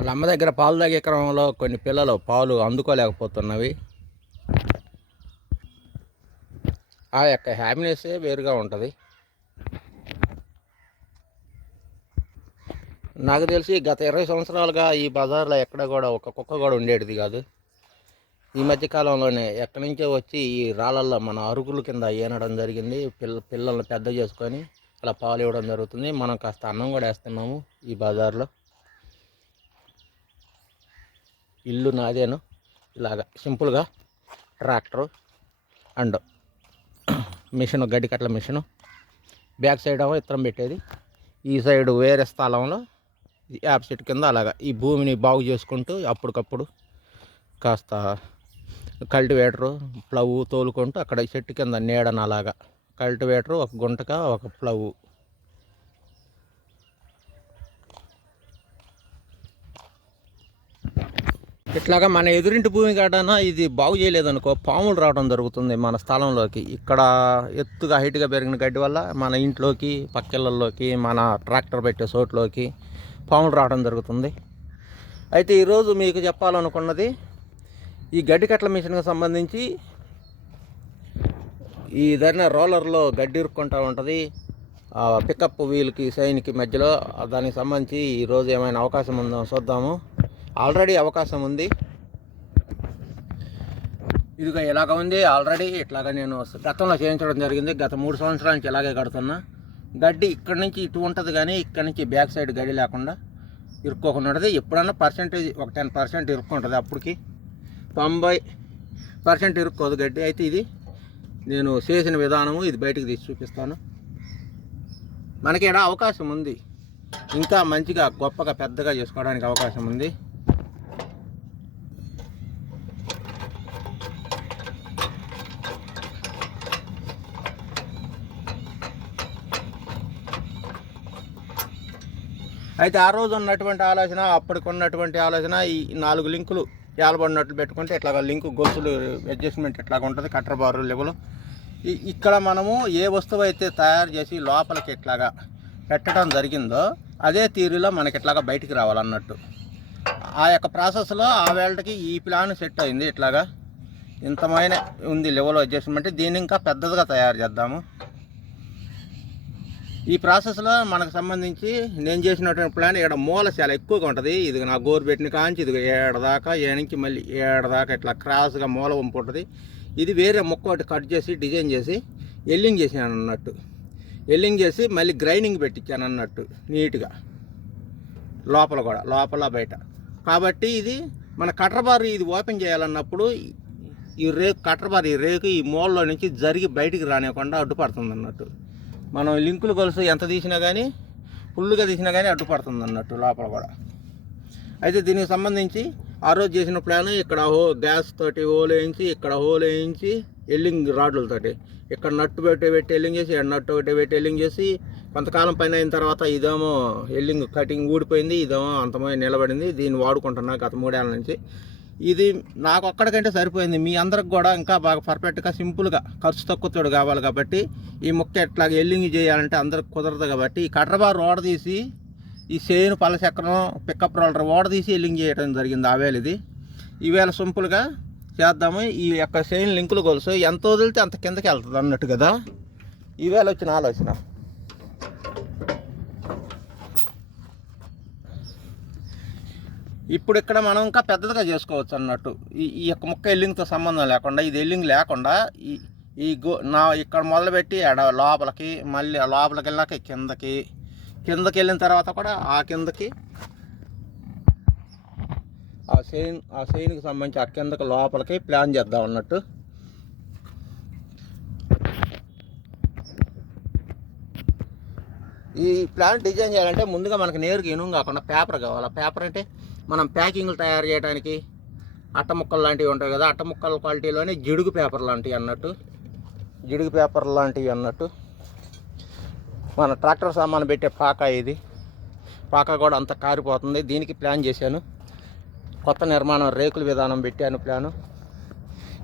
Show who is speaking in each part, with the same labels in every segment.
Speaker 1: వాళ్ళ అమ్మ దగ్గర పాలు తాగే క్రమంలో కొన్ని పిల్లలు పాలు అందుకోలేకపోతున్నవి. ఆ యొక్క హ్యాపీనెస్సే వేరుగా ఉంటుంది. నాకు తెలిసి గత ఇరవై సంవత్సరాలుగా ఈ బజార్లో ఎక్కడ కూడా ఒక కుక్క కూడా ఉండేటిది కాదు. ఈ మధ్య కాలంలోనే ఎక్కడి నుంచో వచ్చి ఈ రాళ్ళల్లో మన అరుగుల కింద ఏనడం జరిగింది. పిల్ల పిల్లల్ని పెద్ద చేసుకొని అలా పాలు ఇవ్వడం జరుగుతుంది. మనం కాస్త అన్నం కూడా వేస్తున్నాము ఈ బజార్లో. ఇల్లు నాదేను. ఇలాగా సింపుల్గా ట్రాక్టరు అండ్ మిషన్ గడ్డి కట్ల మిషను. బ్యాక్ సైడ్ ఏమో ఇత్తనం పెట్టేది. ఈ సైడ్ వేరే స్థలంలో యాప్ సెట్ కింద అలాగా ఈ భూమిని బాగు చేసుకుంటూ అప్పటికప్పుడు కాస్త కల్టివేటరు ప్లవ్ తోలుకుంటూ అక్కడ చెట్టు కింద నీడన అలాగా. కల్టివేటరు ఒక గుంటక ఒక ప్లవ్ ఇట్లాగా మన ఎదురింటి భూమి కాడన ఇది బాగు చేయలేదనుకో పాములు రావడం జరుగుతుంది మన స్థలంలోకి. ఇక్కడ ఎత్తుగా హైట్గా పెరిగిన గడ్డి వల్ల మన ఇంట్లోకి పక్కిళ్ళల్లోకి మన ట్రాక్టర్ పెట్టే చోట్లోకి పాములు రావడం జరుగుతుంది. అయితే ఈరోజు మీకు చెప్పాలనుకున్నది ఈ గడ్డి కట్ల మిషన్కి సంబంధించి ఈ ధరణ రోలర్లో గడ్డి ఇరుక్కుంటూ ఉంటుంది. పికప్ వీల్కి సైన్కి మధ్యలో దానికి సంబంధించి ఈరోజు ఏమైనా అవకాశం ఉందో చూద్దాము. ఆల్రెడీ అవకాశం ఉంది. ఇదిగా ఇలాగ ఉంది. ఆల్రెడీ ఇట్లాగ నేను గతంలో చేయించడం జరిగింది. గత మూడు సంవత్సరాల నుంచి ఇలాగే కడుతున్నా. గడ్డి ఇక్కడ నుంచి ఇటు ఉంటుంది కానీ ఇక్కడ నుంచి బ్యాక్ సైడ్ గడ్డి లేకుండా ఇరుక్కోకుండా ఉంటుంది. ఎప్పుడన్నా పర్సెంటేజ్ ఒక టెన్ పర్సెంట్ ఇరుక్కుంటుంది అప్పటికి. తొంభై పర్సెంట్ ఇరుక్కోదు గడ్డి. అయితే ఇది నేను చేసిన విధానము. ఇది బయటకు తీసి చూపిస్తాను. మనకి ఇక్కడ అవకాశం ఉంది. ఇంకా మంచిగా గొప్పగా పెద్దగా చేసుకోవడానికి అవకాశం ఉంది. అయితే ఆ రోజు ఉన్నటువంటి ఆలోచన అప్పటికి ఉన్నటువంటి ఆలోచన ఈ నాలుగు లింకులు ఏలబడినట్లు పెట్టుకుంటే ఇట్లాగ లింక్ గొలుసులు అడ్జస్ట్మెంట్ ఇట్లాగ ఉంటుంది కట్టర్ బారు లెవెల్. ఇక్కడ మనము ఏ వస్తువు అయితే తయారు చేసి లోపలికి ఇట్లాగా పెట్టడం జరిగిందో అదే తీరులో మనకి ఇట్లాగా బయటికి రావాలన్నట్టు. ఆ యొక్క ప్రాసెస్లో ఆ వేళకి ఈ ప్లాన్ సెట్ అయింది ఇట్లాగా ఇంతమైన ఉంది లెవెల్ అడ్జస్ట్మెంట్. దీన్ని ఇంకా పెద్దదిగా తయారు చేద్దాము. ఈ ప్రాసెస్లో మనకు సంబంధించి నేను చేసినటువంటి ప్లాన్ ఇక్కడ మూల చాలా ఎక్కువగా ఉంటుంది. ఇది నా గోరు పెట్టిన కాంచి ఇది ఏడదాకా ఏనికి నుంచి మళ్ళీ ఏడదాకా ఇట్లా క్రాస్గా మూల వంపు ఉంటుంది. ఇది వేరే మొక్క ఒకటి కట్ చేసి డిజైన్ చేసి ఎల్లింగ్ చేసాను అన్నట్టు. ఎల్లింగ్ చేసి మళ్ళీ గ్రైండింగ్ పెట్టించాను అన్నట్టు నీట్గా. లోపల కూడా లోపల బయట. కాబట్టి ఇది మన కట్రబారు ఇది ఓపెన్ చేయాలన్నప్పుడు ఈ రేకు కట్రబారు ఈ రేకు ఈ మూలలో నుంచి జరిగి బయటికి రానివ్వకుండా అడ్డుపడుతుంది అన్నట్టు. మనం లింకులు గొలుసు ఎంత తీసినా కానీ ఫుల్గా తీసినా కానీ అడ్డుపడుతుంది అన్నట్టు లోపల కూడా. అయితే దీనికి సంబంధించి ఆ రోజు చేసిన ప్లాన్ ఇక్కడ హో గ్యాస్ తోటి హోల్ వేయించి ఇక్కడ హోల్ వేయించి ఎల్లింగ్ రాడ్లతోటి ఇక్కడ నట్టు పెట్టి పెట్టి ఎల్లింగ్ చేసి ఇక్కడ నట్టు పెట్టి పెట్టి ఎల్లింగ్ చేసి కొంతకాలం పైన అయిన తర్వాత ఇదేమో ఎల్లింగ్ కటింగ్ ఊడిపోయింది ఇదేమో అంతమో నిలబడింది దీన్ని వాడుకుంటున్నా గత మూడేళ్ళ నుంచి. ఇది నాకు ఒక్కడికంటే సరిపోయింది. మీ అందరికి కూడా ఇంకా బాగా పర్ఫెక్ట్గా సింపుల్గా ఖర్చు తక్కువతోడు కావాలి కాబట్టి ఈ ముక్క ఎట్లాగ ఎల్లింగ్ చేయాలంటే అందరికి కుదరదు కాబట్టి ఈ కట్రబార్ రోడ తీసి ఈ సేను పలచక్రం పికప్ రోలర్ ఓడ తీసి ఎల్లింగ్ చేయడం జరిగింది ఆవేళ ఇది. ఈవేళ సింపుల్గా చేద్దాము. ఈ యొక్క చైన్ లింకులు గొలుసు ఎంత వదిలితే అంత కిందకి వెళ్తుంది అన్నట్టు కదా. ఈవేళ వచ్చిన ఆలోచన. ఇప్పుడు ఇక్కడ మనం ఇంకా పెద్దదిగా చేసుకోవచ్చు అన్నట్టు. ఈ ఈ యొక్క ముక్క ఎల్లింగ్తో సంబంధం లేకుండా ఇది ఎల్లింగ్ లేకుండా ఈ ఈ గో నా ఇక్కడ మొదలుపెట్టి ఎడ లోపలికి మళ్ళీ ఆ లోపలికి వెళ్ళాక కిందకి కిందకి వెళ్ళిన తర్వాత కూడా ఆ కిందకి ఆ సెయిన్ ఆ సెయిన్కి సంబంధించి ఆ కిందకి లోపలికి ప్లాన్ చేద్దాం అన్నట్టు. ఈ ప్లాన్ డిజైన్ చేయాలంటే ముందుగా మనకు నేరుగా ఇనుము కాకుండా పేపర్ కావాలి. పేపర్ అంటే మనం ప్యాకింగ్లు తయారు చేయడానికి అట్ట ముక్కలు లాంటివి ఉంటాయి కదా అట్ట ముక్కల క్వాలిటీలోనే జిడుగు పేపర్ లాంటివి అన్నట్టు. జిడుగు పేపర్ లాంటివి అన్నట్టు. మన ట్రాక్టర్ సామాను పెట్టే పాక ఇది. పాక కూడా అంత కారిపోతుంది. దీనికి ప్లాన్ చేశాను. కొత్త నిర్మాణం రేకుల విధానం పెట్టాను ప్లాను.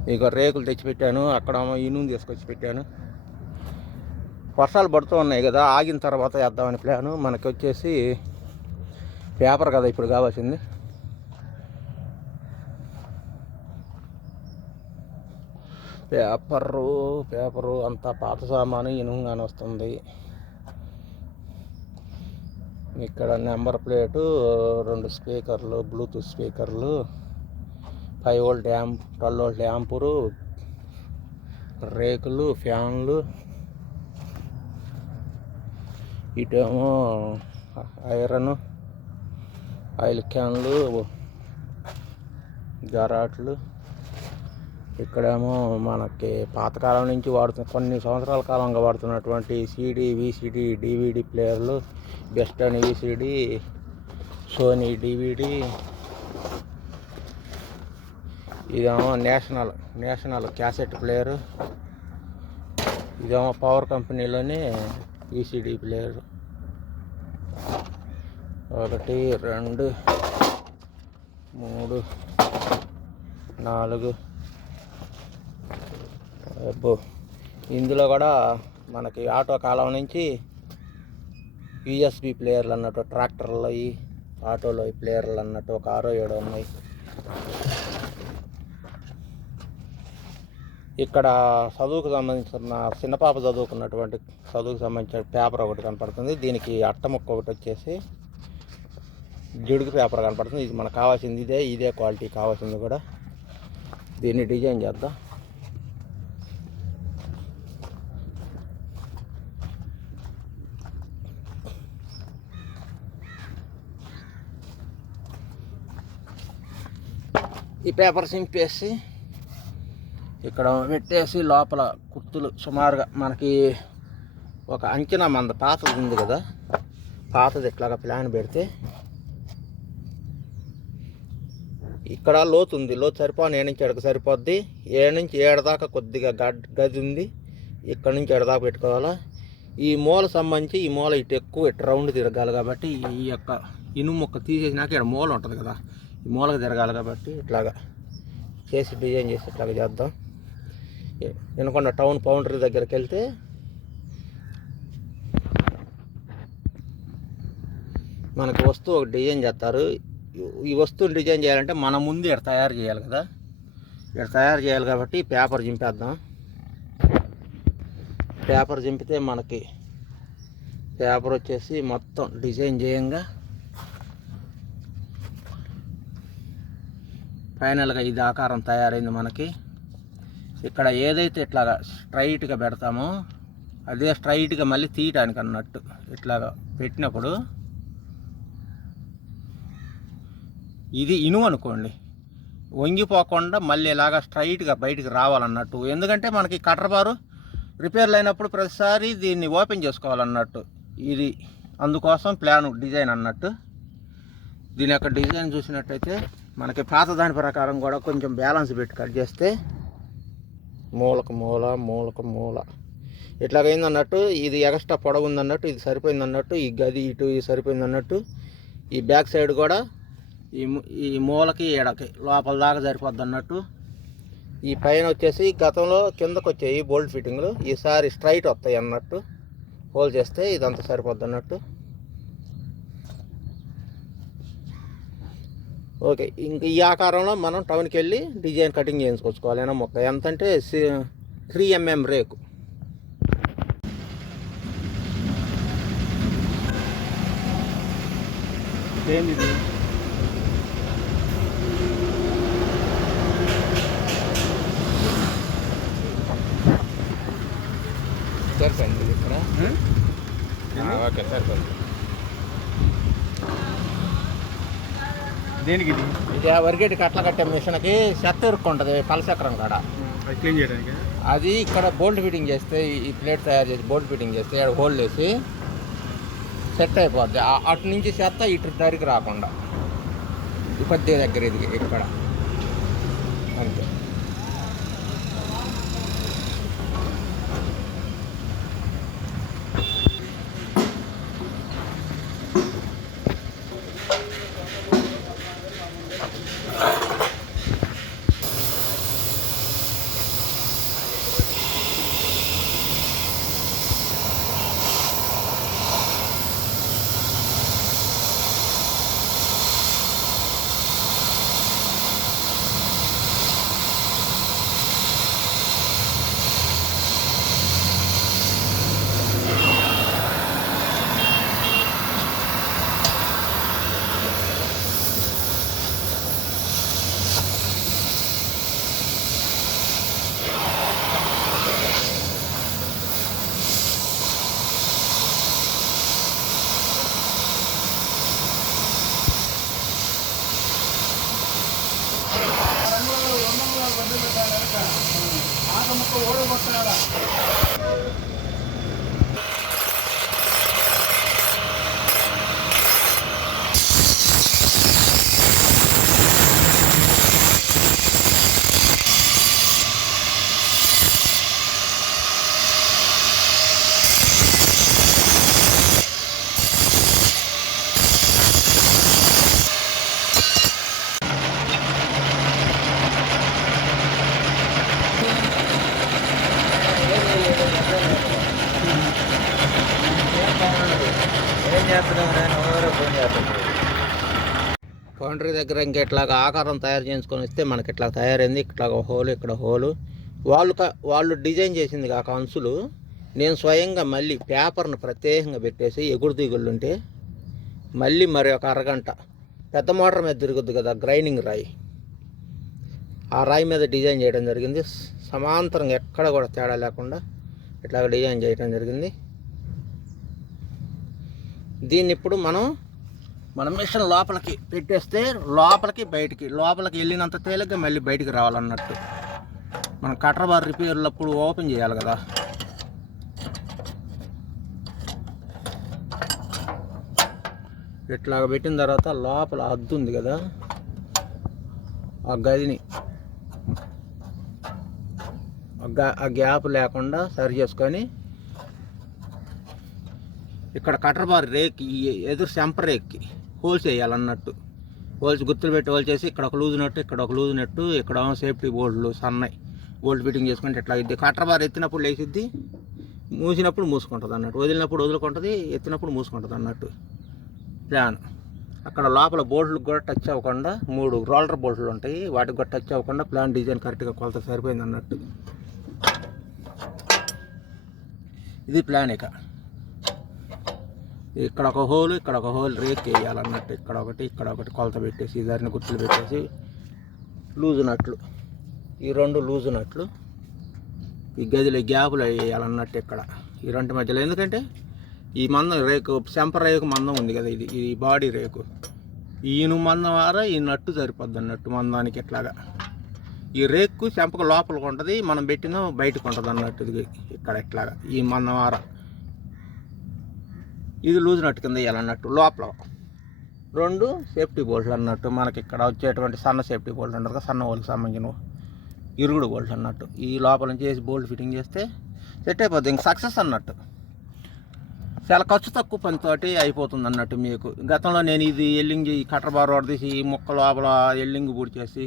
Speaker 1: ఇక రేకులు తెచ్చిపెట్టాను. అక్కడ ఇనుము తీసుకొచ్చి పెట్టాను. వర్షాలు పడుతూ ఉన్నాయి కదా ఆగిన తర్వాత వేద్దామని ప్లాను. మనకి వచ్చేసి పేపర్ కదా ఇప్పుడు కావాల్సింది. పేపరు పేపరు అంతా పాత సామాను ఇనుగానే వస్తుంది. ఇక్కడ నెంబర్ ప్లేటు రెండు స్పీకర్లు బ్లూటూత్ స్పీకర్లు five volt amp twelve volt ampere రేకులు ఫ్యాన్లు. ఇటేమో ఐరన్ ఆయిల్ క్యాన్లు గరాట్లు. ఇక్కడేమో మనకి పాతకాలం నుంచి వాడుతున్న కొన్ని సంవత్సరాల కాలంగా వాడుతున్నటువంటి సీడీ విసిడి డివిడి ప్లేయర్లు బెస్ట్ అని విసిడి సోనీ డివిడి ఇదేమో నేషనల్ నేషనల్ క్యాసెట్ ప్లేయర్ ఇదేమో పవర్ కంపెనీలోని విసిడి ప్లేయర్. ఒకటి రెండు మూడు నాలుగు అబ్బో. ఇందులో కూడా మనకి ఆటో కాలం నుంచి యూఎస్బి ప్లేయర్లు అన్నట్టు ట్రాక్టర్లో ఈ ఆటోలో ఈ ప్లేయర్లు అన్నట్టు ఒక ఆరో ఏడో ఉన్నాయి. ఇక్కడ చదువుకు సంబంధించిన చిన్నపాప చదువుకున్నటువంటి చదువుకు సంబంధించిన పేపర్ ఒకటి కనపడుతుంది. దీనికి అట్టముక్క ఒకటి వచ్చేసి జిడుగు పేపర్ కనపడుతుంది. ఇది మనకు కావాల్సింది ఇదే ఇదే క్వాలిటీ కావాల్సింది కూడా. దీన్ని డిజైన్ చేద్దాం. ఈ పేపర్ సింపేసి ఇక్కడ పెట్టేసి లోపల కుర్తులు సుమారుగా మనకి ఒక అంచనా మంద పాతది ఉంది కదా. పాతది ఇట్లాగా ప్లాన్ పెడితే ఇక్కడ లోతు ఉంది. లోతు సరిపోను ఏ నుంచి ఎడకు సరిపోద్ది? ఏ నుంచి ఏడదాకా కొద్దిగా గది ఉంది. ఇక్కడ నుంచి ఎడదాకా పెట్టుకోవాలా? ఈ మూల సంబంధించి ఈ మూల ఇటు ఎక్కువ ఇటు రౌండ్ తిరగాలి కాబట్టి ఈ యొక్క ఇనుము మొక్క తీసేసినాక ఇక్కడ మూల ఉంటుంది కదా. మూలక తిరగాలి కాబట్టి ఇట్లాగా చేసి డిజైన్ చేసి ఇట్లాగా చేద్దాం. వినకొండ టౌన్ పౌండరీ దగ్గరికి వెళ్తే మనకి వస్తువు ఒక డిజైన్ చేస్తారు. ఈ వస్తువుని డిజైన్ చేయాలంటే మన ముందు ఇక్కడ తయారు చేయాలి కదా. ఇక్కడ తయారు చేయాలి కాబట్టి పేపర్ చింపేద్దాం. పేపర్ చింపితే మనకి పేపర్ వచ్చేసి మొత్తం డిజైన్ చేయంగా ఫైనల్గా ఇది ఆకారం తయారైంది మనకి. ఇక్కడ ఏదైతే ఇట్లాగా స్ట్రైట్గా పెడతామో అదే స్ట్రైట్గా మళ్ళీ తీయటానికి అన్నట్టు ఇట్లాగా పెట్టినప్పుడు ఇది ఇనుము అనుకోండి. వంగిపోకుండా మళ్ళీ ఇలాగా స్ట్రైట్గా బయటికి రావాలన్నట్టు. ఎందుకంటే మనకి కట్టర్ బారు రిపేర్లు అయినప్పుడు ప్రతిసారి దీన్ని ఓపెన్ చేసుకోవాలన్నట్టు. ఇది అందుకోసం ప్లాన్ డిజైన్ అన్నట్టు. దీని యొక్క డిజైన్ చూసినట్టయితే మనకి పాత దాని ప్రకారం కూడా కొంచెం బ్యాలెన్స్ పెట్టి కట్ చేస్తే మూలకు మూల మూలకు మూల. ఇట్లాగైందన్నట్టు ఇది ఎక్స్ట్రా పొడవు ఉందన్నట్టు ఇది సరిపోయింది అన్నట్టు ఈ గది ఇటు ఇది సరిపోయింది అన్నట్టు ఈ బ్యాక్ సైడ్ కూడా ఈ ఈ మూలకి ఎడకి లోపల దాకా సరిపోద్ది అన్నట్టు ఈ పైన వచ్చేసి గతంలో కిందకు వచ్చాయి బోల్ట్ ఫిట్టింగ్లు ఈసారి స్ట్రైట్ వస్తాయి అన్నట్టు హోల్ చేస్తే ఇదంతా సరిపోద్ది అన్నట్టు ఓకే ఇంక ఈ ఆకారంలో మనం టౌన్కి వెళ్ళి డిజైన్ కటింగ్ చేయించుకొచ్చుకోవాలి అయినా మొక్క? ఎంత అంటే త్రీ ఎంఎం రేకు.
Speaker 2: ఏంది
Speaker 1: సరిపోయింది ఇది ఇక్కడ? ఓకే సరిపోయింది
Speaker 2: దేనికి ఇది?
Speaker 1: ఇది ఆ వరిగేటి కట్ల కట్టే మిషన్కి చెత్త ఇరుక్కుంటుంది పలచక్రం కాడ.
Speaker 2: అది క్లీన్ చేయడానికి?
Speaker 1: అది ఇక్కడ బోల్ట్ ఫిట్టింగ్ చేస్తే ఈ- ప్లేట్ తయారు చేసి బోల్ట్ ఫిట్టింగ్ చేస్తే ఇక్కడ హోల్ వేసి సెట్ అయిపోద్ది. అటు నుంచి చెత్త ఇటు దరికి రాకుండా. కొద్ది దగ్గర ఇది ఇక్కడ. అంతే. దగ్గర ఇంకా ఇట్లాగ ఆకారం తయారు చేసుకొని వస్తే మనకి ఇట్లా తయారైంది. ఇట్లా హోలు ఇక్కడ హోలు. వాళ్ళు వాళ్ళు డిజైన్ చేసింది కాక అంచులు. నేను స్వయంగా మళ్ళీ పేపర్ను ప్రత్యేకంగా పెట్టేసి ఎగుడు దిగుళ్ళు ఉంటే మళ్ళీ మరి ఒక అరగంట. పెద్ద మోటార్ మీద తిరుగుద్ది కదా గ్రైండింగ్ రాయి. ఆ రాయి మీద డిజైన్ చేయడం జరిగింది. సమాంతరంగా ఎక్కడ కూడా తేడా లేకుండా ఇట్లా డిజైన్ చేయడం జరిగింది. దీన్ని ఇప్పుడు మనం మన మిషన్ లోపలికి పెట్టేస్తే లోపలికి బయటికి లోపలికి వెళ్ళినంత తేలిగ్గా మళ్ళీ బయటికి రావాలన్నట్టు. మనం కటర్ బార్ రిపేర్లప్పుడు ఓపెన్ చేయాలి కదా. ఇట్లా పెట్టిన తర్వాత లోపల అద్దు ఉంది కదా. ఆ గదిని ఆ ఆ గ్యాప్ లేకుండా సరి చేసుకొని ఇక్కడ కటర్ బార్ రేక్ ఈ ఎదురు సెంపర్ రేక్కి హోల్స్ వేయాలన్నట్టు హోల్స్ గుర్తులు పెట్టి హోల్ చేసి ఇక్కడ ఒక లూజ్ నట్టు ఇక్కడ ఒక లూజ్ నట్టు ఇక్కడ సేఫ్టీ బోల్డ్లు సన్నాయి. బోల్ట్ ఫిట్టింగ్ చేసుకుంటే ఇట్లా ఇది కట్టర్ బార్ ఎత్తినప్పుడు లేచిద్ది మూసినప్పుడు మూసుకుంటుంది అన్నట్టు వదిలినప్పుడు వదులుకుంటుంది ఎత్తినప్పుడు మూసుకుంటుంది అన్నట్టు ప్లాన్. అక్కడ లోపల బోల్ట్లు కూడా టచ్ అవ్వకుండా మూడు రోలర్ బోల్ట్లు ఉంటాయి వాటికి కూడా టచ్ అవ్వకుండా ప్లాన్ డిజైన్ కరెక్ట్గా కొలత సరిపోయింది అన్నట్టు ఇది ప్లాన్ ఇక. ఇక్కడ ఒక హోల్ ఇక్కడ ఒక హోల్ రేక్ వేయాలన్నట్టు. ఇక్కడ ఒకటి ఇక్కడ ఒకటి కొలత పెట్టేసి దారిని గుర్తులు పెట్టేసి లూజు నట్లు ఈ రెండు లూజు నట్లు ఈ గదిలో గ్యాపులు వేయాలన్నట్టు ఇక్కడ. ఈ రెండు మధ్యలో. ఎందుకంటే ఈ మందం రేకు సెంపర్ రేకు మందం ఉంది కదా ఇది. ఈ బాడీ రేకు. ఈయన మందం వారా ఈ నట్టు సరిపోద్ది అన్నట్టు మందానికి ఇట్లాగా. ఈ రేకు శంపకు లోపలికి ఉంటుంది మనం పెట్టిన బయటకు ఉంటుంది అన్నట్టు ఇది ఇక్కడ ఇట్లాగా. ఈ మందం వార. ఇది లూజ్ నట్టు కింద వేయాలన్నట్టు లోపల. రెండు సేఫ్టీ బోల్ట్లు అన్నట్టు మనకి ఇక్కడ వచ్చేటువంటి సన్న సేఫ్టీ బోల్ట్ అంటారు కదా సన్న వాళ్ళకి సంబంధించిన ఇరుగుడు బోల్ట్ అన్నట్టు. ఈ లోపల నుంచి వేసి బోల్ట్ ఫిట్టింగ్ చేస్తే సెట్ అయిపోద్ది. ఇంక సక్సెస్ అన్నట్టు. చాలా ఖర్చు తక్కువ పనితోటి అయిపోతుంది అన్నట్టు మీకు. గతంలో నేను ఇది ఎల్లింగ్ ఈ కట్టర్ బార్ తీసి ఈ మొక్క లోపల ఎల్లింగ్ పూడ్చేసి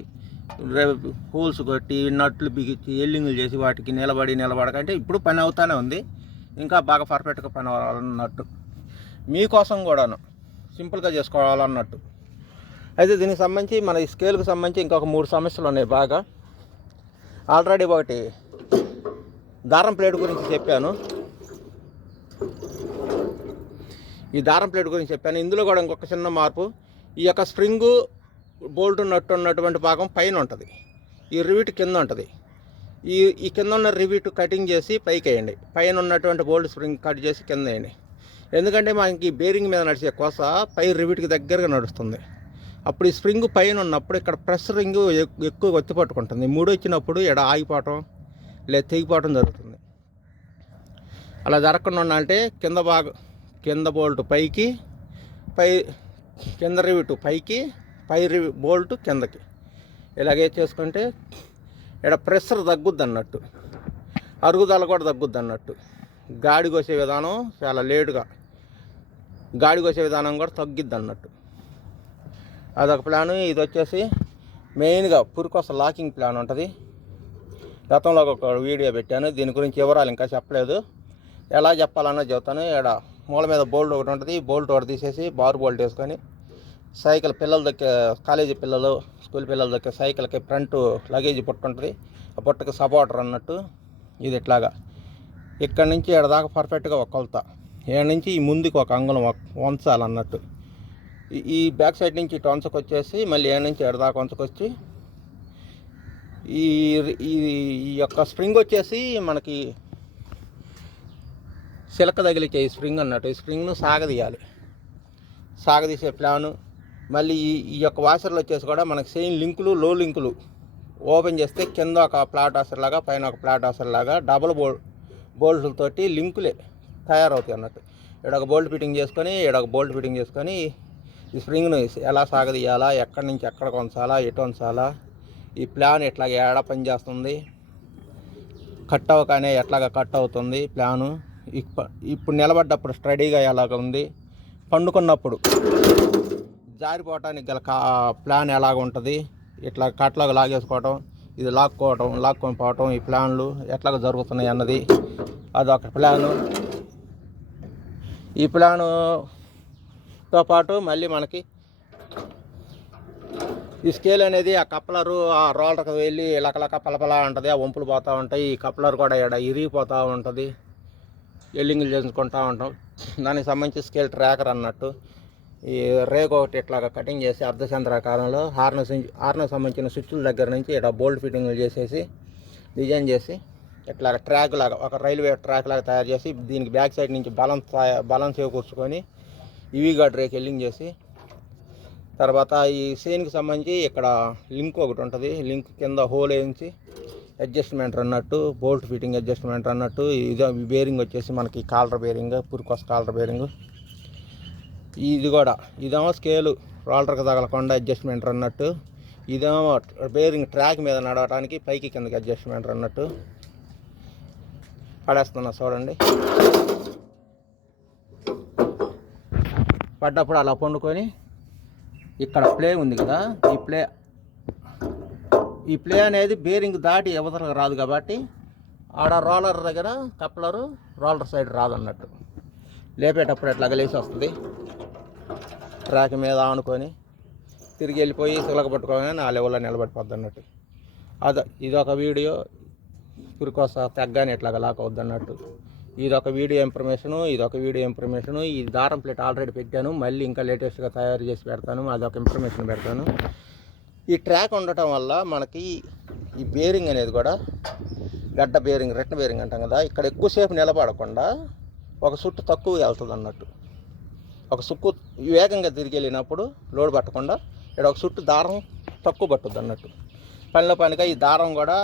Speaker 1: హోల్స్ కొట్టి నట్లు బిగించి ఎల్లింగులు చేసి వాటికి నిలబడి నిలబడకంటే ఇప్పుడు పని అవుతానే ఉంది. ఇంకా బాగా పర్ఫెక్ట్గా పని అవ్వాలన్నట్టు. మీకోసం కూడాను. సింపుల్గా చేసుకోవాలన్నట్టు. అయితే దీనికి సంబంధించి మన ఈ స్కేల్కి సంబంధించి ఇంకొక మూడు సమస్యలు ఉన్నాయి బాగా. ఆల్రెడీ ఒకటి దారం ప్లేట్ గురించి చెప్పాను. ఈ దారం ప్లేట్ గురించి చెప్పాను. ఇందులో కూడా ఇంకొక చిన్న మార్పు. ఈ యొక్క స్ప్రింగు బోల్ట్ నట్టు ఉన్నటువంటి భాగం పైన ఉంటుంది. ఈ రివిట్ కింద ఉంటుంది. ఈ ఈ కింద ఉన్న రివిట్ కటింగ్ చేసి పైకి వేయండి. పైన ఉన్నటువంటి బోల్ట్ స్ప్రింగ్ కట్ చేసి కింద వేయండి. ఎందుకంటే మనకి ఈ బేరింగ్ మీద నడిచే కోస పై రివిట్కి దగ్గరగా నడుస్తుంది. అప్పుడు ఈ స్ప్రింగ్ పైన ఉన్నప్పుడు ఇక్కడ ప్రెస్ రింగ్ ఎక్కువ ఒత్తి పట్టుకుంటుంది. మూడు వచ్చినప్పుడు ఎడ ఆగిపోవటం లేదా తెగిపోవటం జరుగుతుంది. అలా జరగకుండా ఉండాలంటే కింద భాగం కింద బోల్ట్ పైకి పై కింద రివిట్ పైకి పై రివి బోల్ట్ కిందకి. ఇలాగే చేసుకుంటే ఇక్కడ ప్రెషర్ తగ్గుద్ది అన్నట్టు అరుగుదల కూడా తగ్గుద్ది అన్నట్టు గాడి కోసే విధానం చాలా లేటుగా. గాడికి వచ్చే విధానం కూడా తగ్గిద్ది అన్నట్టు అదొక ప్లాను. ఇది వచ్చేసి మెయిన్గా పురికొస లాకింగ్ ప్లాన్ ఉంటుంది. గతంలో ఒక వీడియో పెట్టాను. దీని గురించి వివరాలు ఇంకా చెప్పలేదు. ఎలా చెప్పాలన్నది చెబుతాను. ఇక్కడ మూల మీద బోల్ట్ ఒకటి ఉంటుంది. బోల్ట్ ఒకటి తీసేసి బార్ బోల్ట్ వేసుకొని సైకిల్ పిల్లల దగ్గర కాలేజీ పిల్లలు స్కూల్ పిల్లల దగ్గర సైకిల్కి ఫ్రంట్ లగేజ్ పుట్టు ఉంటుంది. ఆ పుట్టకి సపోర్టర్ అన్నట్టు ఇది ఇట్లాగా. ఇక్కడ నుంచి ఇక్కడ దాకా పర్ఫెక్ట్గా ఒక కొలత. ఇక్కడ నుంచి ఈ ముందుకు ఒక అంగుళం వంచాలన్నట్టు ఈ- ఈ బ్యాక్ సైడ్ నుంచి ఇటు వచ్చేసి మళ్ళీ ఏడు నుంచి ఎడదాకా వంచకొచ్చి ఈ ఈ ఈ యొక్క స్ప్రింగ్ వచ్చేసి మనకి సిలక తగిలిచ్చే ఈ స్ప్రింగ్ అన్నట్టు. ఈ స్ప్రింగ్ను సాగదీయాలి. సాగదీసే ప్లాను. మళ్ళీ ఈ ఈ యొక్క వాషర్లు వచ్చేసి కూడా మనకి సెయిన్ లింకులు లో లింకులు ఓపెన్ చేస్తే కింద ఒక ప్లాట్ ఆసర్ లాగా పైన ఒక ప్లాట్ ఆసర్ లాగా డబుల్ బోల్ బోల్ట్లతోటి లింకులే. తయారవుతాయి అన్నట్టు. ఇక్కడ ఒక బోల్ట్ ఫిట్టింగ్ చేసుకొని ఇక్కడ ఒక బోల్ట్ ఫిట్టింగ్ చేసుకొని ఈ స్ప్రింగ్ను ఎలా సాగదీయాలా ఎక్కడి నుంచి ఎక్కడ కొంచాలా ఎటు ఉంచాలా ఈ ప్లాన్ ఎట్లా ఏడ పనిచేస్తుంది కట్ అవ్వగానే ఎట్లాగా కట్ అవుతుంది ప్లాను ఇప్పుడు నిలబడ్డప్పుడు స్టడీగా ఎలాగ ఉంది పండుకున్నప్పుడు జారిపోవటానికి గల కా ప్లాన్ ఎలాగ ఉంటుంది ఇట్లా కట్లాగా లాగేసుకోవటం ఇది లాక్కోవటం లాక్కొని పోవటం ఈ ప్లాన్లు ఎట్లాగ జరుగుతున్నాయి అన్నది అదొక ప్లాను. ఈ ప్లానుతో పాటు మళ్ళీ మనకి ఈ స్కేల్ అనేది ఆ కప్లరు ఆ రోలర్కి వెళ్ళి లకలక పలపలా ఉంటుంది ఆ వంపులు పోతూ ఉంటాయి ఈ కప్లర్ కూడా ఇక్కడ ఇరిగిపోతూ ఉంటుంది ఎల్లింగులు చేసుకుంటూ ఉంటాం. దానికి సంబంధించి స్కేల్ ట్రాకర్ అన్నట్టు ఈ రేక్ ఒకటి ఇట్లాగా కటింగ్ చేసి అర్ధచంద్రాకారంలో హార్నెస్ హార్నెస్ సంబంధించిన స్విచ్ల దగ్గర నుంచి ఇక్కడ బోల్ట్ ఫిట్టింగ్లు చేసేసి డిజైన్ చేసి ఇట్లా ట్రాక్ లాగా ఒక రైల్వే ట్రాక్ లాగా తయారు చేసి దీనికి బ్యాక్ సైడ్ నుంచి బలం తయా- బలం చేకూర్చుకొని ఇవి గార్డ్ రేక్ ఎల్లింగ్ చేసి తర్వాత ఈ సీన్కి సంబంధించి ఇక్కడ లింక్ ఒకటి ఉంటుంది. లింక్ కింద హోల్ వేయించి అడ్జస్ట్మెంట్ అన్నట్టు బోల్ట్ ఫిట్టింగ్ అడ్జస్ట్మెంట్ అన్నట్టు ఇది బేరింగ్ వచ్చేసి మనకి కాలర్ బేరింగ్ పురుకొస్ కాలర్ బేరింగ్. ఇది కూడా ఇదేమో స్కేలు రోలర్కి తగలకుండా అడ్జస్ట్మెంట్ అన్నట్టు ఇదేమో బేరింగ్ ట్రాక్ మీద నడవడానికి పైకి కిందకి అడ్జస్ట్మెంట్ అన్నట్టు. పడేస్తున్నా చూడండి. పడ్డప్పుడు అలా పండుకొని ఇక్కడ ప్లే ఉంది కదా ఈ ప్లే ఈ ప్లే అనేది బేరింగ్ దాటి అవతలకు రాదు కాబట్టి ఆడ రోలర్ దగ్గర కప్లరు రోలర్ సైడ్ రాదు అన్నట్టు లేపేటప్పుడు అట్లా గలేసి వస్తుంది. ట్రాక్ మీద ఆనుకొని తిరిగి వెళ్ళిపోయి సిలక పట్టుకోగానే ఆ లెవెల్లో నిలబడిపోద్ది అన్నట్టు అద ఇదొక వీడియో పురికోస తగ్గాని ఎట్లాగా లాక్ అవుద్ది అన్నట్టు ఇదొక వీడియో ఇన్ఫర్మేషను ఇదొక వీడియో ఇన్ఫర్మేషను. ఈ దారం ప్లేట్ ఆల్రెడీ పెట్టాను. మళ్ళీ ఇంకా లేటెస్ట్గా తయారు చేసి పెడతాను. అదొక ఇన్ఫర్మేషన్ పెడతాను. ఈ ట్రాక్ ఉండటం వల్ల మనకి ఈ బేరింగ్ అనేది కూడా గడ్డ బేరింగ్ రెట్న బేరింగ్ అంటాం కదా ఇక్కడ ఎక్కువసేపు నిలబడకుండా ఒక సుట్టు తక్కువ వెళ్తుంది అన్నట్టు ఒక సుక్కు వేగంగా తిరిగి వెళ్ళినప్పుడు లోడ్ పట్టకుండా ఇక్కడ ఒక సుట్టు దారం తక్కువ పట్టుద్ది అన్నట్టు పనిలో పనిగా ఈ దారం కూడా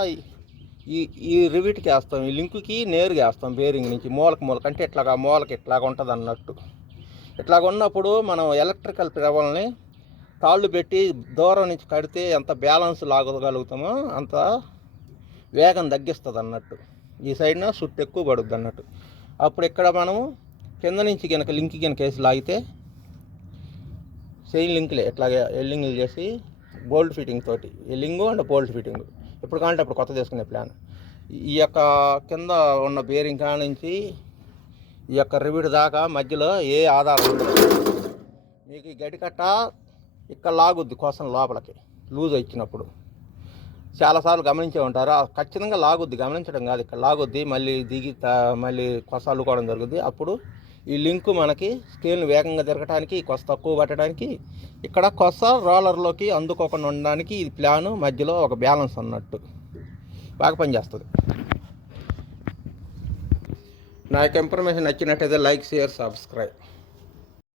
Speaker 1: ఈ ఈ రివిట్కి వేస్తాం ఈ లింకుకి నేరుగా వేస్తాం బేరింగ్ నుంచి మూలక మూలక. అంటే ఇట్లాగా మూలకి ఇట్లాగ ఉంటుంది అన్నట్టు. ఇట్లాగ ఉన్నప్పుడు మనం ఎలక్ట్రికల్ ప్రవల్ని తాళ్ళు పెట్టి దూరం నుంచి కడితే ఎంత బ్యాలెన్స్ లాగగలుగుతామో అంత వేగం తగ్గిస్తుంది అన్నట్టు. ఈ సైడ్న సుట్టు ఎక్కువ పడుద్ది అన్నట్టు. అప్పుడు ఇక్కడ మనము కింద నుంచి కనుక లింక్ కనుక వేసి లాగితే సెయిన్ లింక్లే ఇట్లాగే ఎల్లింగ్లు చేసి బోల్ట్ ఫిట్టింగ్ తోటి. ఎల్లింగు అండ్ బోల్ట్ ఫిట్టింగ్ ఎప్పుడు కావాలంటే అప్పుడు కొత్త తీసుకునే ప్లాన్. ఈ యొక్క కింద ఉన్న బేరింగ్ కాడ నుంచి ఈ యొక్క రివిడ్ దాకా మధ్యలో ఏ ఆధారం ఉండదు. మీకు ఈ గడికట్ట ఇక్కడ లాగుద్ది కోసం లోపలికి. లూజ్ ఇచ్చినప్పుడు చాలాసార్లు గమనించే ఉంటారు. ఖచ్చితంగా లాగుద్ది. గమనించడం కాదు. ఇక్కడ లాగుద్ది. మళ్ళీ దిగి మళ్ళీ కొస అల్లుకోవడం జరుగుద్ది. అప్పుడు ఈ లింక్ మనకి స్కేల్ని వేగంగా తిరగటానికి కొస తక్కువ పట్టడానికి ఇక్కడ కొస రోలర్లోకి అందుకోకుండా ఉండడానికి ఇది ప్లాను మధ్యలో ఒక బ్యాలెన్స్ అన్నట్టు. బాగా పనిచేస్తుంది. నా యొక్క ఇన్ఫర్మేషన్ నచ్చినట్టయితే లైక్ షేర్ సబ్స్క్రైబ్.